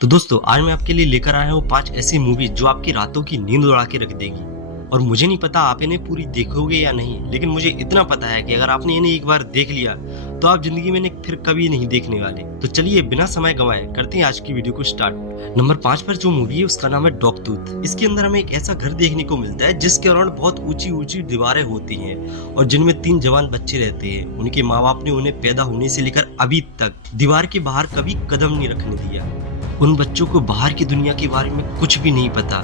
तो दोस्तों आज मैं आपके लिए लेकर आया हूँ 5 ऐसी मूवीज जो आपकी रातों की नींद उड़ा के रख देगी। और मुझे नहीं पता आप इन्हें पूरी देखोगे या नहीं, लेकिन मुझे इतना पता है कि अगर आपने इन्हें एक बार देख लिया तो आप जिंदगी में इन्हें फिर कभी नहीं देखने वाले। तो चलिए बिना समय गंवाए करते हैं आज की वीडियो को स्टार्ट। नंबर 5 पर जो मूवी है उसका नाम है डॉगटूथ। इसके अंदर हमें एक ऐसा घर देखने को मिलता है जिसके अराउंड बहुत ऊंची ऊंची दीवारें होती हैं और जिनमें 3 जवान बच्चे रहते हैं। उनके माँ बाप ने उन्हें पैदा होने से लेकर अभी तक दीवार के बाहर कभी कदम नहीं रखने दिया। उन बच्चों को बाहर की दुनिया के बारे में कुछ भी नहीं पता।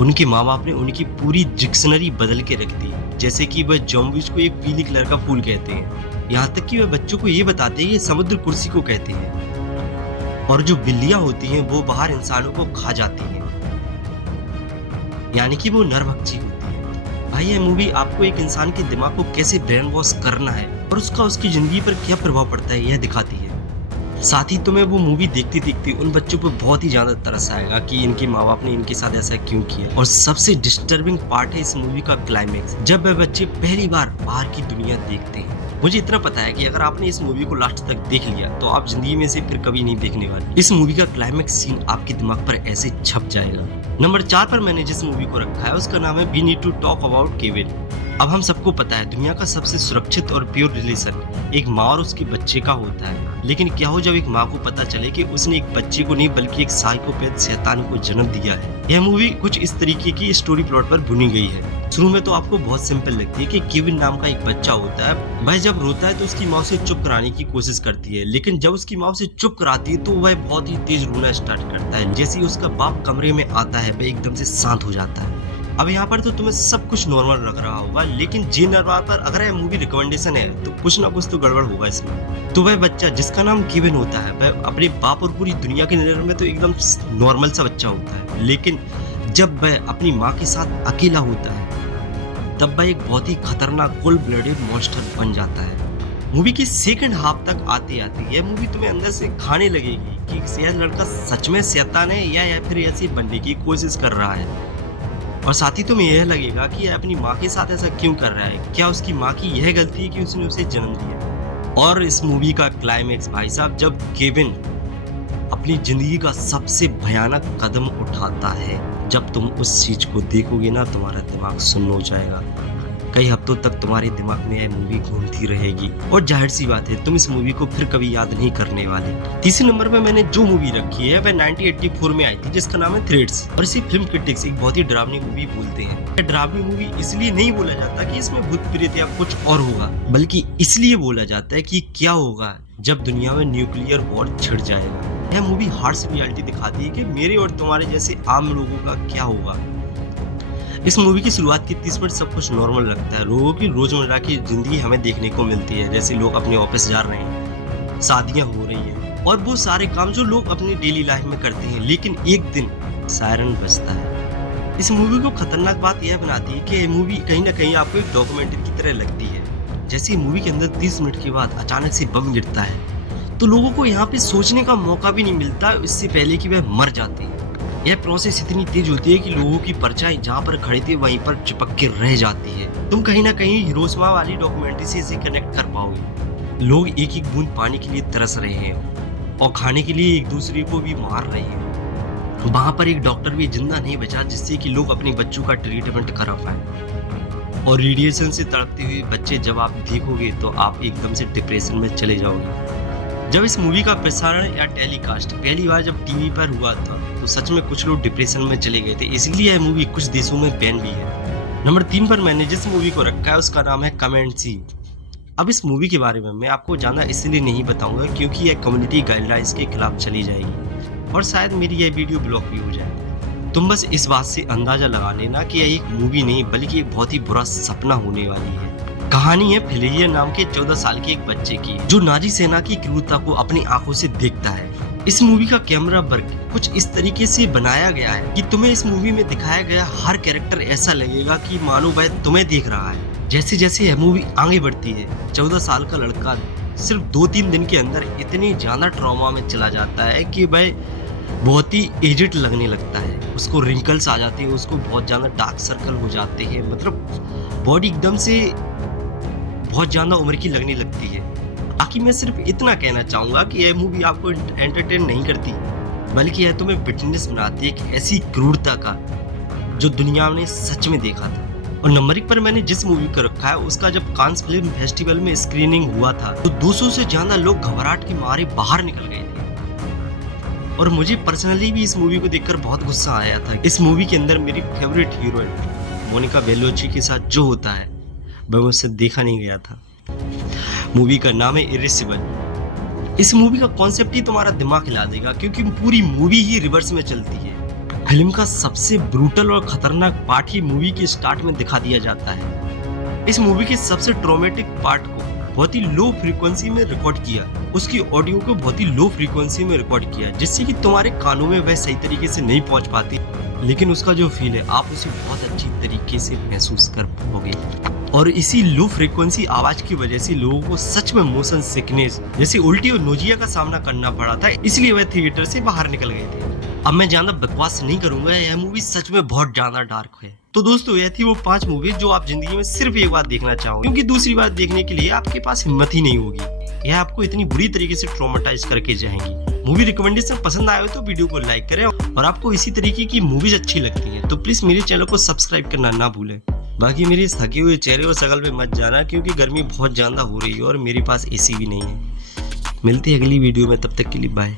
उनके माँ बाप ने उनकी पूरी डिक्शनरी बदल के रख दी, जैसे कि वह ज़ॉम्बीज़ को एक पीली कलर का फूल कहते हैं, यहाँ तक कि वह बच्चों को ये बताते हैं कि समुद्र कुर्सी को कहते हैं, और जो बिल्लियाँ होती हैं वो बाहर इंसानों को खा जाती हैं, यानी कि वो नरभक्षी होती है। भाई ये मूवी आपको एक इंसान के दिमाग को कैसे ब्रेन वॉश करना है और उसका उसकी जिंदगी पर क्या प्रभाव पड़ता है यह दिखाती है। साथ ही तुम्हें वो मूवी देखते देखते उन बच्चों पर बहुत ही ज्यादा तरस आएगा कि इनके माँ बाप ने इनके साथ ऐसा क्यों किया। और सबसे डिस्टर्बिंग पार्ट है इस मूवी का क्लाइमेक्स, जब वह बच्चे पहली बार बाहर की दुनिया देखते हैं। मुझे इतना पता है कि अगर आपने इस मूवी को लास्ट तक देख लिया तो आप जिंदगी में से फिर कभी नहीं देखने वाले। इस मूवी का क्लाइमेक्स सीन आपके दिमाग पर ऐसे छप जाएगा। नंबर 4 पर मैंने जिस मूवी को रखा है उसका नाम है we need to talk about Kevin. अब हम सबको पता है दुनिया का सबसे सुरक्षित और प्योर रिलेशन एक माँ और उसके बच्चे का होता है, लेकिन क्या हो जब एक माँ को पता चले कि उसने एक बच्चे को नहीं बल्कि एक साइकोपैथ शैतान को जन्म दिया है। यह मूवी कुछ इस तरीके की स्टोरी प्लॉट पर बुनी गई है। शुरू में तो आपको बहुत सिंपल लगती है कि केविन नाम का एक बच्चा होता है, वह जब रोता है तो उसकी माँ उसे चुप कराने की कोशिश करती है, लेकिन जब उसकी माँ उसे चुप कराती है तो वह बहुत ही तेज रोना स्टार्ट करता है। जैसे ही उसका बाप कमरे में आता है वह एकदम से शांत हो जाता है। अब यहाँ पर तो तुम्हें सब कुछ नॉर्मल लग रहा होगा, लेकिन जी नरवार पर अगर यह मूवी रिकमेंडेशन है तो कुछ ना कुछ तो गड़बड़ होगा इसमें। तो वह बच्चा जिसका नाम केविन होता है वह अपने बाप और पूरी दुनिया की नजर में तो एकदम नॉर्मल सा बच्चा होता है, लेकिन जब वह अपनी माँ के साथ अकेला होता है तब वह एक बहुत ही खतरनाक कोल्ड ब्लडेड मॉन्स्टर बन जाता है। मूवी की सेकंड हाफ तक आते आते यह मूवी तुम्हें अंदर से खाने लगेगी कि यह लड़का सच में शैतान है या फिर ऐसे बनने की कोशिश कर रहा है। और साथ ही तुम्हें यह लगेगा कि यह अपनी माँ के साथ ऐसा क्यों कर रहा है, क्या उसकी माँ की यह गलती है कि उसने उसे जन्म दिया। और इस मूवी का क्लाइमेक्स भाई साहब, जब केविन अपनी जिंदगी का सबसे भयानक कदम उठाता है, जब तुम उस चीज को देखोगे ना तुम्हारा दिमाग सुन्न हो जाएगा। कई हफ्तों तक तुम्हारे दिमाग में यह मूवी घूमती रहेगी और जाहिर सी बात है तुम इस मूवी को फिर कभी याद नहीं करने वाले। तीसरे नंबर पे मैंने जो मूवी रखी है वह 1984 में आई थी जिसका नाम है थ्रेड्स, और इसी फिल्म क्रिटिक्स एक बहुत ही डरावनी मूवी बोलते हैं। यह डरावनी मूवी इसलिए नहीं बोला जाता कि इसमें भूत प्रेत या कुछ और होगा, बल्कि इसलिए बोला जाता है कि क्या होगा जब दुनिया में न्यूक्लियर वॉर छिड़ जाएगा। यह मूवी हार्श रियलिटी दिखाती है कि मेरे और तुम्हारे जैसे आम लोगों का क्या होगा। इस मूवी की शुरुआत के 30 मिनट सब कुछ नॉर्मल लगता है। लोगों की रोजमर्रा की जिंदगी हमें देखने को मिलती है, जैसे लोग अपने ऑफिस जा रहे हैं, शादियां हो रही हैं और वो सारे काम जो लोग अपनी डेली लाइफ में करते हैं। लेकिन एक दिन सायरन बजता है। इस मूवी को खतरनाक बात यह बनाती है कि ये मूवी कहीं ना कहीं आपको एक डॉक्यूमेंट्री की तरह लगती है। जैसे मूवी के अंदर 30 मिनट के बाद अचानक से बम गिरता है तो लोगों को यहाँ पे सोचने का मौका भी नहीं मिलता इससे पहले कि वह मर जाते हैं। यह प्रोसेस इतनी तेज होती है कि लोगों की परछाई जहाँ पर खड़े थे वहीं पर चिपक के रह जाती है। तुम कहीं ना कहीं हिरोशिमा वाली डॉक्यूमेंट्री से इसे कनेक्ट कर पाओगे। लोग एक एक बूंद पानी के लिए तरस रहे हैं और खाने के लिए एक दूसरे को भी मार रहे हैं। वहां पर एक डॉक्टर भी जिंदा नहीं बचा जिससे कि लोग अपने बच्चों का ट्रीटमेंट करा पाए। और रेडिएशन से तड़पते हुए बच्चे जब आप देखोगे तो आप एकदम से डिप्रेशन में चले जाओगे। जब इस मूवी का प्रसारण या टेलीकास्ट पहली बार जब टीवी पर हुआ था तो सच में कुछ लोग डिप्रेशन में चले गए थे, इसलिए यह मूवी कुछ देशों में बैन भी है। नंबर 3 पर मैंने जिस मूवी को रखा है उसका नाम है कम एंड सी। अब इस मूवी के बारे में मैं आपको ज्यादा इसलिए नहीं बताऊंगा क्योंकि यह कम्युनिटी गाइडलाइंस के खिलाफ चली जाएगी और शायद मेरी यह वीडियो ब्लॉक भी हो जाए। तुम बस इस बात से अंदाजा लगा लेना कि यह एक मूवी नहीं बल्कि एक बहुत ही बुरा सपना होने वाली है। कहानी है फिलियर नाम के 14 साल के एक बच्चे की जो नाजी सेना की क्रूरता को अपनी आंखों से देखता है। इस मूवी का कैमरा वर्क कुछ इस तरीके से बनाया गया है कि तुम्हें इस मूवी में दिखाया गया हर कैरेक्टर ऐसा लगेगा कि मानो वह तुम्हें देख रहा है। जैसे जैसे यह मूवी आगे बढ़ती है 14 साल का लड़का सिर्फ 2-3 दिन के अंदर इतनी ज्यादा ट्रॉमा में चला जाता है कि वह बहुत ही एजिड लगने लगता है। उसको रिंकल्स आ जाते हैं, उसको बहुत ज्यादा डार्क सर्कल हो जाते हैं, मतलब बॉडी एकदम से बहुत ज्यादा उम्र की लगने लगती है। बाकी मैं सिर्फ इतना कहना चाहूंगा कि यह मूवी आपको एंटरटेन नहीं करती, बल्कि यह तुम्हें विटनेस बनाती है एक ऐसी क्रूरता का जो दुनिया ने सच में देखा था। और नंबर 1 पर मैंने जिस मूवी को रखा है उसका जब कांस फिल्म फेस्टिवल में स्क्रीनिंग हुआ था तो 200 से ज्यादा लोग घबराहट के मारे बाहर निकल गए थे। और मुझे पर्सनली भी इस मूवी को देखकर बहुत गुस्सा आया था। इस मूवी के अंदर मेरी फेवरेट हीरोइन मोनिका बेलोची के साथ जो होता है वह मुझसे देखा नहीं गया था। मूवी का नाम है इरिसिबल। इस मूवी का कॉन्सेप्ट ही तुम्हारा दिमाग हिला देगा क्योंकि पूरी मूवी ही रिवर्स में चलती है। फिल्म का सबसे ब्रूटल और खतरनाक पार्ट ही मूवी के स्टार्ट में दिखा दिया जाता है। इस मूवी के सबसे ट्रॉमेटिक पार्ट को बहुत ही लो फ्रीक्वेंसी में रिकॉर्ड किया, उसकी ऑडियो को बहुत ही लो फ्रीक्वेंसी में रिकॉर्ड किया जिससे कि तुम्हारे कानों में वह सही तरीके से नहीं पहुंच पाती, लेकिन उसका जो फील है आप उसे बहुत अच्छी तरीके से महसूस कर पाओगे। और इसी लो फ्रीक्वेंसी आवाज की वजह से लोगों को सच में मोशन सिकनेस जैसे उल्टी और नोजिया का सामना करना पड़ा था, इसलिए वह थिएटर से बाहर निकल गए थे। अब मैं ज्यादा बकवास नहीं करूंगा, यह मूवी सच में बहुत ज्यादा डार्क है। तो दोस्तों यह थी वो 5 मूवी जो आप जिंदगी में सिर्फ एक बार देखना चाहोगे क्योंकि दूसरी बार देखने के लिए आपके पास हिम्मत ही नहीं होगी। यह आपको इतनी बुरी तरीके से ट्रॉमेटाइज करके जाएंगी। मूवी रिकमेंडेशन पसंद आए हो तो वीडियो को लाइक करें और आपको इसी तरीके की मूवीज अच्छी लगती हैं तो प्लीज मेरे चैनल को सब्सक्राइब करना ना भूलें। बाकी मेरे इस थके हुए चेहरे और शकल पे मत जाना क्योंकि गर्मी बहुत ज्यादा हो रही है और मेरे पास एसी भी नहीं है। मिलती है अगली वीडियो में, तब तक के लिए बाय।